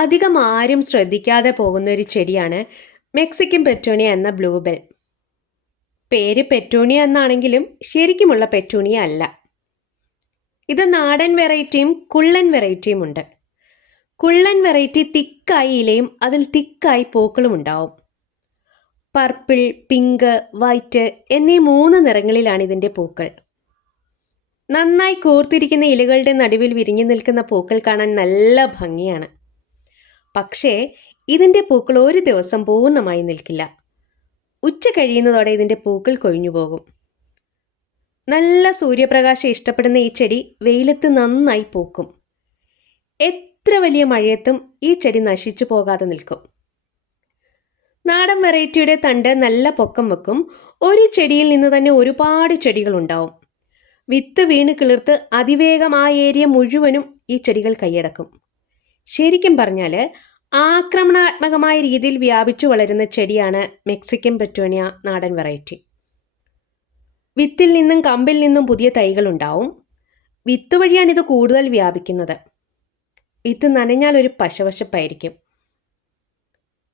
അധികം ആരും ശ്രദ്ധിക്കാതെ പോകുന്ന ഒരു ചെടിയാണ് മെക്സിക്കൻ പെറ്റോണിയ എന്ന ബ്ലൂബെൽ പേര് പെറ്റോണിയ എന്നാണെങ്കിലും ശരിക്കുമുള്ള പെറ്റോണിയ അല്ല. ഇത് നാടൻ വെറൈറ്റിയും കുള്ളൻ വെറൈറ്റിയും ഉണ്ട്. കുള്ളൻ വെറൈറ്റി തിക്കായി ഇലയും അതിൽ തിക്കായി പൂക്കളും ഉണ്ടാവും. പർപ്പിൾ പിങ്ക് വൈറ്റ് എന്നീ മൂന്ന് നിറങ്ങളിലാണ് ഇതിന്റെ പൂക്കൾ. നന്നായി കൂർത്തിരിക്കുന്ന ഇലകളുടെ നടുവിൽ വിരിഞ്ഞു നിൽക്കുന്ന പൂക്കൾ കാണാൻ നല്ല ഭംഗിയാണ്. പക്ഷേ ഇതിന്റെ പൂക്കൾ ഒരു ദിവസം പൂർണമായി നിൽക്കില്ല. ഉച്ച കഴിയുന്നതോടെ ഇതിന്റെ പൂക്കൾ കൊഴിഞ്ഞു പോകും. നല്ല സൂര്യപ്രകാശം ഇഷ്ടപ്പെടുന്ന ഈ ചെടി വെയിലത്ത് നന്നായി പൂക്കും. എത്ര വലിയ മഴയത്തും ഈ ചെടി നശിച്ചു പോകാതെ നിൽക്കും. നാടൻ വെറൈറ്റിയുടെ തണ്ട് നല്ല പൊക്കം വെക്കും. ഒരു ചെടിയിൽ നിന്ന് തന്നെ ഒരുപാട് ചെടികൾ ഉണ്ടാവും. വിത്ത് വീണ് കിളിർത്ത് അതിവേഗം ആ ഏരിയ മുഴുവനും ഈ ചെടികൾ കൈയടക്കും. ശരിക്കും പറഞ്ഞാൽ ആക്രമണാത്മകമായ രീതിയിൽ വ്യാപിച്ചു വളരുന്ന ചെടിയാണ് മെക്സിക്കൻ പെറ്റോണിയ നാടൻ വെറൈറ്റി. വിത്തിൽ നിന്നും കമ്പിൽ നിന്നും പുതിയ തൈകൾ ഉണ്ടാവും. വിത്ത് വഴിയാണ് ഇത് കൂടുതൽ വ്യാപിക്കുന്നത്. വിത്ത് നനഞ്ഞാൽ ഒരു പശവശപ്പായിരിക്കും.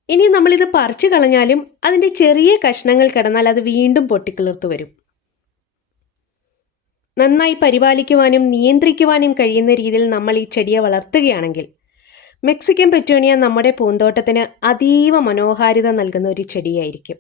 ഇനി നമ്മളിത് പറിച്ചു കളഞ്ഞാലും അതിന്റെ ചെറിയ കഷ്ണങ്ങൾ കിടന്നാൽ അത് വീണ്ടും പൊട്ടിക്കിളിർത്തു വരും. നന്നായി പരിപാലിക്കുവാനും നിയന്ത്രിക്കുവാനും കഴിയുന്ന രീതിയിൽ നമ്മൾ ഈ ചെടിയെ വളർത്തുകയാണെങ്കിൽ മെക്സിക്കൻ പെറ്റോണിയ നമ്മുടെ പൂന്തോട്ടത്തിന് അതീവ മനോഹാരിത നൽകുന്ന ഒരു ചെടിയായിരിക്കും.